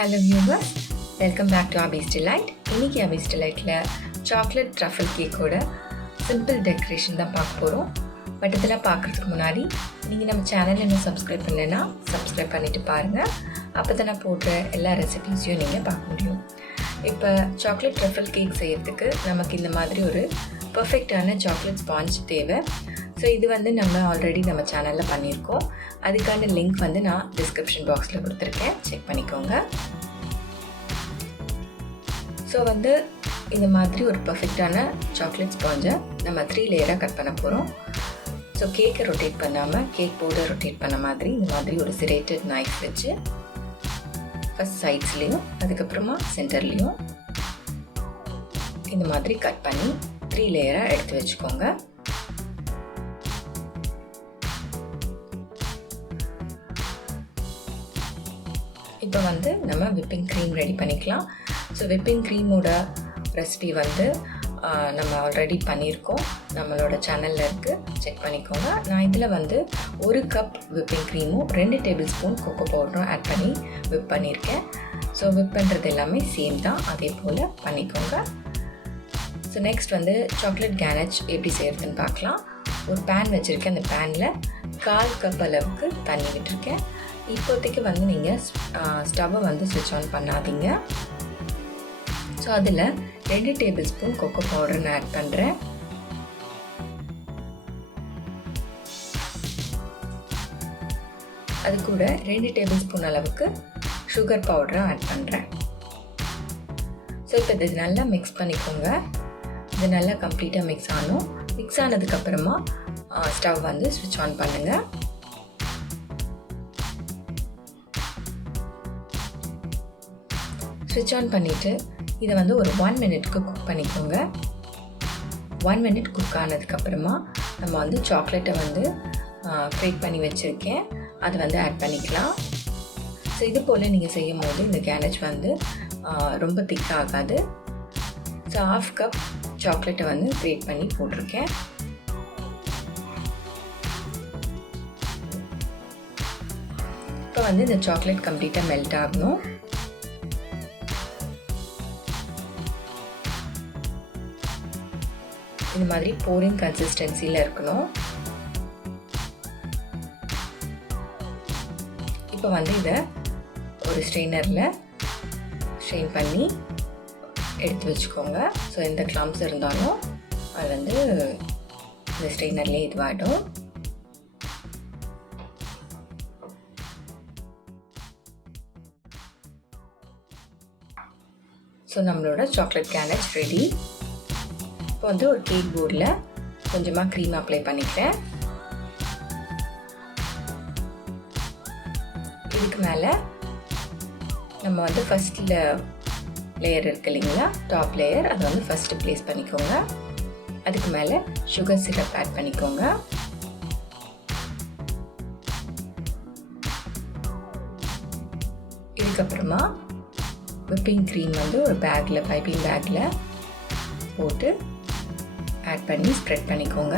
Hello viewers, welcome back to Abiz Delight. இன்னைக்கு Abiz Delightல chocolate truffle cake ஓட simple decoration தான் பார்க்க போறோம். பட் இதெல்லாம் பார்க்கிறதுக்கு முன்னாடி நீங்க நம்ம சேனலை இன்னும் சப்ஸ்கிரைப் பண்ணலனா சப்ஸ்கிரைப் பண்ணிட்டு பாருங்க. அப்பதான் நான் போடுற எல்லா ரெசிபீஸையும் நீங்க பார்க்க முடியும். இப்போ chocolate truffle cake செய்யறதுக்கு நமக்கு இந்த மாதிரி ஒரு பெர்ஃபெக்ட்டான chocolate sponge தேவை. ஸோ இது வந்து நம்ம ஆல்ரெடி நம்ம சேனலில் பண்ணியிருக்கோம். அதுக்கான லிங்க் வந்து நான் டிஸ்கிரிப்ஷன் பாக்ஸில் கொடுத்துருக்கேன், செக் பண்ணிக்கோங்க. ஸோ வந்து இந்த மாதிரி ஒரு பர்ஃபெக்டான சாக்லேட் ஸ்பாஞ்சை நம்ம 3 லேயராக கட் பண்ண போகிறோம். ஸோ கேக்கை ரொட்டேட் பண்ணாமல் கேக் பவுடர் ரொட்டேட் பண்ண மாதிரி இந்த மாதிரி ஒரு சிரேட்டட் நைஃப் வச்சு ஃபஸ்ட் சைட்ஸ்லேயும் அதுக்கப்புறமா சென்டர்லேயும் இந்த மாதிரி கட் பண்ணி 3 லேயராக எடுத்து வச்சுக்கோங்க. இப்போ வந்து நம்ம விப்பிங் க்ரீம் ரெடி பண்ணிக்கலாம். ஸோ விப்பிங் க்ரீமோட ரெசிபி வந்து நம்ம ஆல்ரெடி பண்ணியிருக்கோம், நம்மளோட சேனலில் இருக்குது, செக் பண்ணிக்கோங்க. நான் இதில் வந்து 1 கப் விப்பிங் க்ரீமும் 2 டேபிள் ஸ்பூன் கொக்கோ பவுடரும் ஆட் பண்ணி விப் பண்ணியிருக்கேன். ஸோ விப் பண்ணுறது எல்லாமே சேம் தான், அதே போல் பண்ணிக்கோங்க. ஸோ நெக்ஸ்ட் வந்து சாக்லேட் கேனச் எப்படி செய்கிறதுன்னு பார்க்கலாம். ஒரு பேன் வச்சுருக்கேன், அந்த பேனில் 1/4 கப் அளவுக்கு தண்ணி விட்டுருக்கேன். இப்போதைக்கு வந்து நீங்கள் ஸ்டவ்வை வந்து ஸ்விட்ச் ஆன் பண்ணாதீங்க. ஸோ அதில் 2 டேபிள் ஸ்பூன் கொக்கோ பவுடர் நான் ஆட் பண்ணுறேன். அது கூட 2 டேபிள் ஸ்பூன் அளவுக்கு சுகர் பவுடரும் ஆட் பண்ணுறேன். ஸோ இப்போ இது நல்லா மிக்ஸ் பண்ணிக்கோங்க. இது நல்லா கம்ப்ளீட்டாக மிக்ஸ் ஆகணும். மிக்ஸ் ஆனதுக்கப்புறமா ஸ்டவ் வந்து ஸ்விட்ச் ஆன் பண்ணுங்கள். ஸ்விட்ச் ஆன் பண்ணிவிட்டு இதை வந்து ஒரு 1 மினிட்க்கு குக் பண்ணிக்கோங்க. 1 மினிட் குக் ஆனதுக்கப்புறமா நம்ம வந்து சாக்லேட்டை வந்து க்ரேக் பண்ணி வச்சுருக்கேன், அது வந்து ஆட் பண்ணிக்கலாம். ஸோ இது போல் நீங்கள் செய்யும் போது இந்த கேனச் வந்து ரொம்ப திக்காகாது. ஸோ 1/2 கப் சாக்லேட்டை வந்து க்ரேக் பண்ணி போட்டிருக்கேன். இப்போ வந்து இந்த சாக்லேட் கம்ப்ளீட்டாக மெல்ட் ஆகணும். இந்த மாதிரி போரிங் கன்சிஸ்டன்சியில் இருக்கணும். இப்போ வந்து இதை ஒரு ஸ்ட்ரெயினரில் ஸ்ட்ரெயின் பண்ணி எடுத்து வச்சுக்கோங்க. ஸோ எந்த கிளம்ஸ் இருந்தாலும் அது வந்து இந்த ஸ்ட்ரெயினர்லேயே இதுவாகிடும். ஸோ நம்மளோட சாக்லேட் கேனச் ரெடி. இப்போ வந்து ஒரு கேக் போர்டில் கொஞ்சமாக க்ரீம் அப்ளை பண்ணிக்கிறேன். இதுக்கு மேலே நம்ம வந்து ஃபஸ்ட்டில் லேயர் இருக்கு இல்லைங்களா, டாப் லேயர், அதை வந்து ஃபஸ்ட்டு ப்ளேஸ் பண்ணிக்கோங்க. அதுக்கு மேலே சுகர் சிரப் ஆட் பண்ணிக்கோங்க. இதுக்கப்புறமா விப்பிங் க்ரீம் வந்து ஒரு பேக்கில், பைப்பிங் பேக்கில் போட்டு ஆட் பண்ணி ஸ்ப்ரெட் பண்ணிக்கோங்க.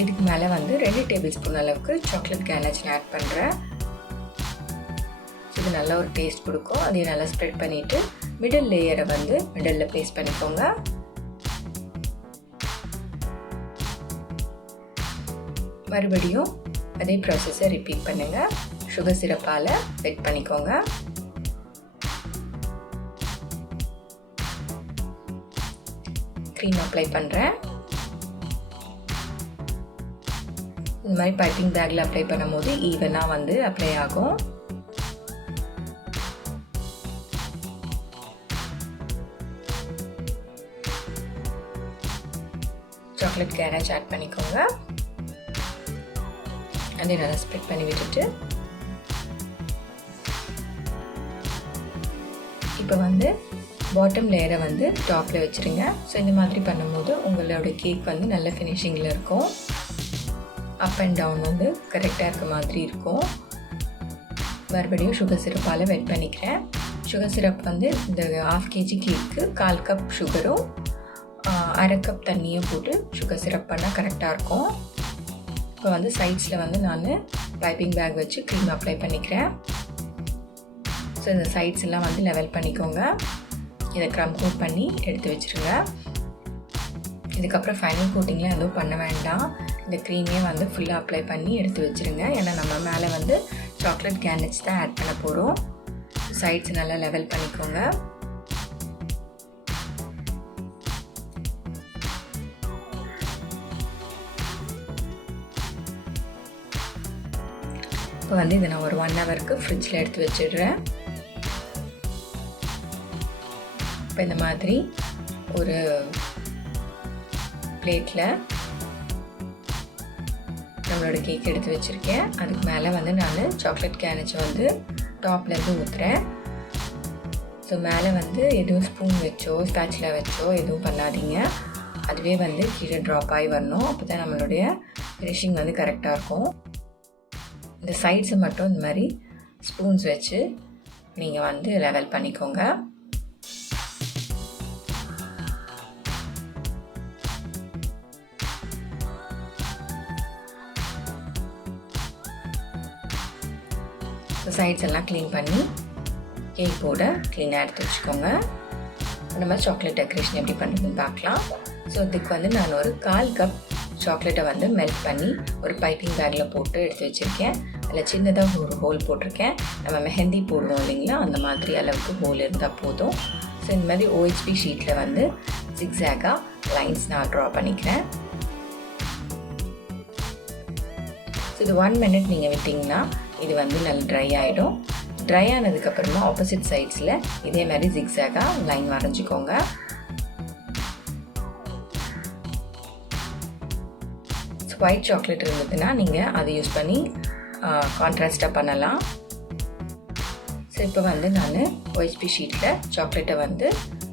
இதுக்கு மேலே வந்து 2 டேபிள் ஸ்பூன் அளவுக்கு சாக்லேட் கேனச் ஆட் பண்ணுறேன். இது நல்லா ஒரு டேஸ்ட் கொடுக்கும். அதையும் நல்லா ஸ்ப்ரெட் பண்ணிவிட்டு மிடில் லேயரை வந்து மிடில் பேஸ்ட் பண்ணிக்கோங்க. மறுபடியும் அதே ப்ராசஸை ரிப்பீட் பண்ணுங்கள். சுகர் சிரப்பால் வெட் பண்ணிக்கோங்க. க்ரீம் அப்ளை பண்ணுறேன். இந்த மாதிரி பைப்பிங் பேக்கில் அப்ளை பண்ணும்போது ஈவனாக வந்து அப்ளை ஆகும். சாக்லேட் கேனச் ஆட் பண்ணிக்கோங்க. அதை நல்லா ஸ்ப்ரெட் பண்ணி விட்டுட்டு இப்போ வந்து பாட்டம் லேயரை வந்து டாப்பில் வச்சுருங்க. ஸோ இந்த மாதிரி பண்ணும்போது உங்களோட கேக் வந்து நல்ல ஃபினிஷிங்கில் இருக்கும். அப் அண்ட் டவுன் வந்து கரெக்டாக இருக்க மாதிரி இருக்கும். மறுபடியும் சுகர் சிரப்பால் வெட் பண்ணிக்கிறேன். சுகர் சிரப் வந்து இந்த 1/2 kg கேக்கு 1/4 கப் சுகரும் 1/2 கப் தண்ணியும் போட்டு சுகர் சிரப் பண்ணால் கரெக்டாக இருக்கும். இப்போ வந்து சைட்ஸில் வந்து நான் பைப்பிங் பேக் வச்சு க்ரீம் அப்ளை பண்ணிக்கிறேன். ஸோ இந்த சைட்ஸ் எல்லாம் வந்து லெவல் பண்ணிக்கோங்க. இதை க்ரம் கோட் பண்ணி எடுத்து வச்சுருங்க. இதுக்கப்புறம் ஃபைனல் கோட்டிங்லாம் எதுவும் பண்ண வேண்டாம். இந்த க்ரீமே வந்து ஃபுல்லாக அப்ளை பண்ணி எடுத்து வச்சுருங்க. ஏன்னா நம்ம மேலே வந்து சாக்லேட் கேனேஜ் தான் ஆட் பண்ண போகிறோம். சைட்ஸ் நல்லா லெவல் பண்ணிக்கோங்க. இப்போ வந்து இதை நான் ஒரு 1 ஹவருக்கு ஃப்ரிட்ஜில் எடுத்து வச்சிடுறேன். இப்போ இந்த மாதிரி ஒரு பிளேட்டில் நம்மளோட கேக் எடுத்து வச்சுருக்கேன். அதுக்கு மேலே வந்து நான் சாக்லேட் கேனேஜ் வந்து டாப்லேருந்து ஊற்றுறேன். ஸோ மேலே வந்து எதுவும் ஸ்பூன் வச்சோ ஸ்பேட்சுலா வச்சோ எதுவும் பண்ணாதீங்க. அதுவே வந்து கீழே ட்ராப் ஆகி வரணும். அப்போ தான் நம்மளுடைய ஃபினிஷிங் வந்து கரெக்டாக இருக்கும். இந்த சைட்ஸை மட்டும் இந்த மாதிரி ஸ்பூன்ஸ் வச்சு நீங்கள் வந்து லெவல் பண்ணிக்கோங்க. சைட்ஸ் எல்லாம் க்ளீன் பண்ணி கேக் போட க்ளீனாக எடுத்து வச்சுக்கோங்க. நம்ம சாக்லேட் டெக்கரேஷன் எப்படி பண்ணுறதுன்னு பார்க்கலாம். ஸோ இதுக்கு வந்து நான் ஒரு 1/4 கப் சாக்லேட்டை வந்து மெல்ட் பண்ணி ஒரு பைப்பிங் பேக்கில் போட்டு எடுத்து வச்சுருக்கேன். அதில் சின்னதாக ஒரு ஹோல் போட்டிருக்கேன். நம்ம மெஹந்தி போடுவோம் இல்லைங்களா, அந்த மாதிரி அளவுக்கு ஹோல் இருந்தால் போதும். ஸோ இந்த மாதிரி OHP ஷீட்டில் வந்து ஜிக்ஸாகாக லைன்ஸ் நான் ட்ரா பண்ணிக்கிறேன். ஸோ இது 1 மினிட் நீங்கள் விட்டிங்கன்னா இது வந்து நல்லா ட்ரை ஆகிடும். ட்ரை ஆனதுக்கப்புறமா ஆப்போசிட் சைட்ஸில் இதே மாதிரி ஜிக்ஸாகாக லைன் வரைஞ்சிக்கோங்க. ஒயிட் சாக்லேட் இருந்ததுன்னா நீங்கள் அதை யூஸ் பண்ணி கான்ட்ராஸ்டாக பண்ணலாம். ஸோ இப்போ வந்து நான் OHP ஷீட்டில் சாக்லேட்டை வந்து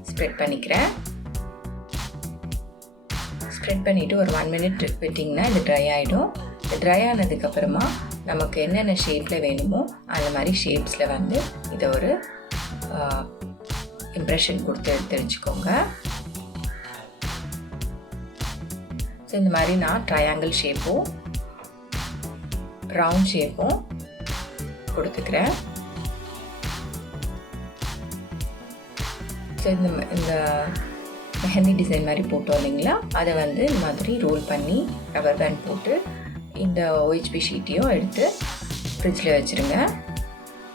ஸ்ப்ரெட் பண்ணிக்கிறேன். ஸ்ப்ரெட் பண்ணிவிட்டு ஒரு 1 மினிட் விட்டிங்கன்னா இது ட்ரை ஆகிடும். இது ட்ரை ஆனதுக்கப்புறமா நமக்கு என்னென்ன ஷேப்பில் வேணுமோ அந்த மாதிரி ஷேப்ஸில் வந்து இதை ஒரு இம்ப்ரெஷன் கொடுத்து எடுத்து வச்சுக்கோங்க. ஸோ இந்த மாதிரி நான் ட்ரையாங்கிள் ஷேப்பும் ரவுண்ட் ஷேப்பும் கொடுத்துக்கிறேன். ஸோ இந்த மெஹந்தி டிசைன் மாதிரி போட்டோம் இல்லைங்களா, அதை வந்து இந்த மாதிரி ரோல் பண்ணி ரப்பர் பேண்ட் போட்டு இந்த OHP ஷீட்டையும் எடுத்து ஃப்ரிட்ஜில் வச்சுருங்க.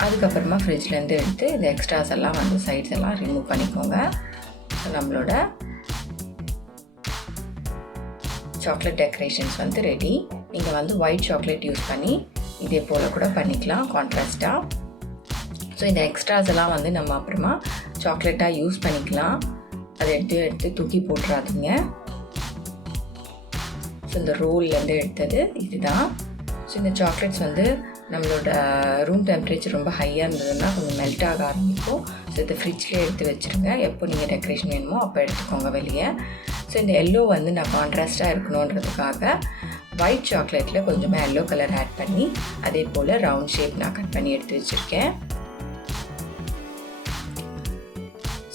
அதுக்கப்புறமா ஃப்ரிட்ஜ்லேருந்து எடுத்து இந்த எக்ஸ்ட்ராஸ் எல்லாம் வந்து சைட்ஸ் எல்லாம் ரிமூவ் பண்ணிக்கோங்க. ஸோ நம்மளோட சாக்லேட் டெக்கரேஷன்ஸ் வந்து ரெடி. நீங்கள் வந்து ஒயிட் சாக்லேட் யூஸ் பண்ணி இதே போல் கூட பண்ணிக்கலாம் கான்ட்ராஸ்டாக. ஸோ இந்த எக்ஸ்ட்ராஸ் எல்லாம் வந்து நம்ம அப்புறமா சாக்லேட்டாக யூஸ் பண்ணிக்கலாம். அதை எடுத்து தூக்கி போட்டுறாதீங்க. ஸோ இந்த ரோல்லேருந்து எடுத்தது இதுதான். ஸோ இந்த சாக்லேட்ஸ் வந்து நம்மளோட ரூம் டெம்பரேச்சர் ரொம்ப ஹையாக இருந்ததுன்னா கொஞ்சம் மெல்ட் ஆக ஆரம்பிக்கும். ஸோ இதை ஃப்ரிட்ஜ்லேயே எடுத்து வச்சுருங்க. எப்போ நீங்கள் டெக்கரேஷன் வேணுமோ அப்போ எடுத்துக்கோங்க வெளியே. ஸோ இந்த எல்லோ வந்து நான் கான்ட்ராஸ்டாக இருக்கணுன்றதுக்காக ஒயிட் சாக்லேட்டில் கொஞ்சமாக எல்லோ கலர் ஆட் பண்ணி அதே போல் ரவுண்ட் ஷேப் நான் கட் பண்ணி எடுத்து வச்சுருக்கேன்.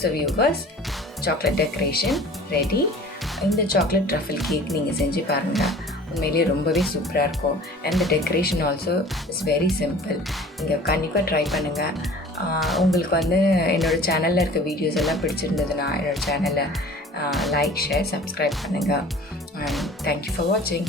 So viewers, chocolate decoration ready. இந்த சாக்லேட் ட்ரஃபிள் கேக் நீங்கள் செஞ்சு பாருங்கள். உண்மையிலேயே ரொம்பவே சூப்பராக இருக்கும். And the decoration also is very simple. நீங்கள் கண்டிப்பாக ட்ரை பண்ணுங்கள். உங்களுக்கு வந்து என்னோடய சேனலில் இருக்க வீடியோஸ் எல்லாம் பிடிச்சிருந்ததுன்னா என்னோடய சேனலை லைக், ஷேர், சப்ஸ்கிரைப் பண்ணுங்கள். அண்ட் தேங்க்யூ ஃபார் வாட்சிங்.